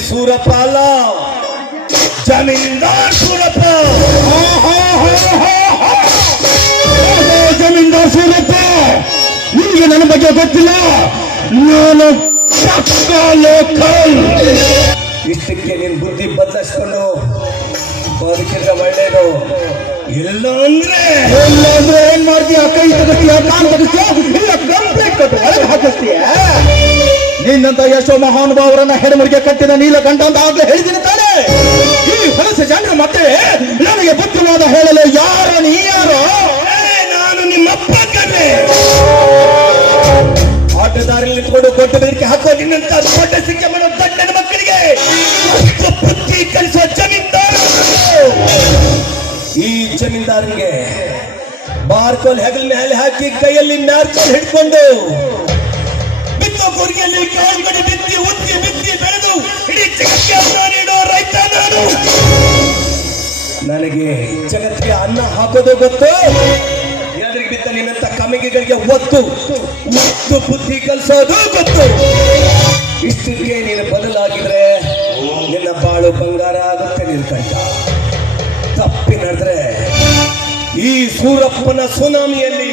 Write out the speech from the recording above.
ಸೂರಪಾಲ ಜಮೀನ್ದಾರ್ ಸೂರಪ್ಪ. ಜಮೀನ್ದಾರ್ ಸೂರಪ್ಪ. ನಿಮಗೆ ನನ್ನ ಬಗ್ಗೆ ಗೊತ್ತಿಲ್ಲ. ನಾನು ಲೋಕಲ್. ಇಷ್ಟಕ್ಕೆ ನಿನ್ ಬುದ್ಧಿ ಬದಲಾಯಿಸ್ಕೊಂಡು ಬದುಕಿದ್ರೆ ಒಳ್ಳೇದು ಇಲ್ಲ ಅಂದ್ರೆ ಎಲ್ಲಾಂದ್ರೆ ಏನ್ ಮಾಡ್ತೀಯ? ಕೈ ತಗಸ್ತೀಯ ಕಾಲು ತಗಸ್ತೀಯ ಇಲ್ಲ ನಿನ್ನಂತ ಎಷ್ಟೋ ಮಹಾನುಭಾವರನ್ನ ಹೆಡಮುರಿಗೆ ಕಟ್ಟಿದ ನೀಲಕಂಠ ಅಂತ ಆಗ್ಲೇ ಹೇಳಿದ್ದೀನಿ ತಾನೆ. ಈ ಹೊಲಸ ಜನರು ಮತ್ತೆ ನನಗೆ ಪತ್ರವಾದ ಹೇಳಲು ಯಾರು ನೀ ಯಾರೋ ನಾನು ನಿಮ್ಮಪ್ಪ ಕಣ್ಣೆ. ಆಟದಾರಲ್ಲಿ ನಿಂತ್ಕೊಂಡು ಕೊಟ್ಟು ಬೆದರಿಕೆ ಹಾಕೋ ನಿನ್ನಂತ ದೊಡ್ಡ ಸಿಕ್ಕ ಮಾಡೋ ದಡ್ಡನ ಮಕ್ಕಳಿಗೆ ಕಲಿಸುವ ಜಮೀನ್ದಾರ ಈ ಜಮೀನ್ದಾರನಿಗೆ ಬಾರ್ಕೋಲ್ ಹೆಗಲ್ ಮೇಲೆ ಹಾಕಿ ಕೈಯಲ್ಲಿ ನಾರ್ಕೋಲ್ ಹಿಡ್ಕೊಂಡು ಬಿತ್ತು ಗುರಿಯಲ್ಲಿ ಕಾಲ್ಗಡಿ ಬಿತ್ತಿ, ಉತ್ತಿ ಬಿತ್ತಿ ಬೆಳೆದು ಇಡೀ ಜಗತ್ತಿಗೆ ಅನ್ನ ನೀಡೋ ರೈತ ನಾನು. ನನಗೆ ಜಗತ್ತಿಗೆ ಅನ್ನ ಹಾಕೋದು ಗೊತ್ತು? ಎದುರಿಗೆ ಬಿದ್ದ ನಿನ್ನಂತ ಕಮಿಗೆಗಳಿಗೆ ಒತ್ತು ಒತ್ತು ಬುದ್ಧಿ ಕಲಿಸೋದು ಗೊತ್ತು. ಇಷ್ಟಕ್ಕೆ ನೀನು ಬದಲಾಗಿದ್ರೆ ನಿನ್ನ ಬಾಳು ಬಂಗಾರ ಆಗುತ್ತೆ ನಿಲ್ಕಂಠ ತಪ್ಪಿ ನಡೆದ್ರೆ ಈ ಸೂರಪ್ಪನ ಸುನಾಮಿಯಲ್ಲಿ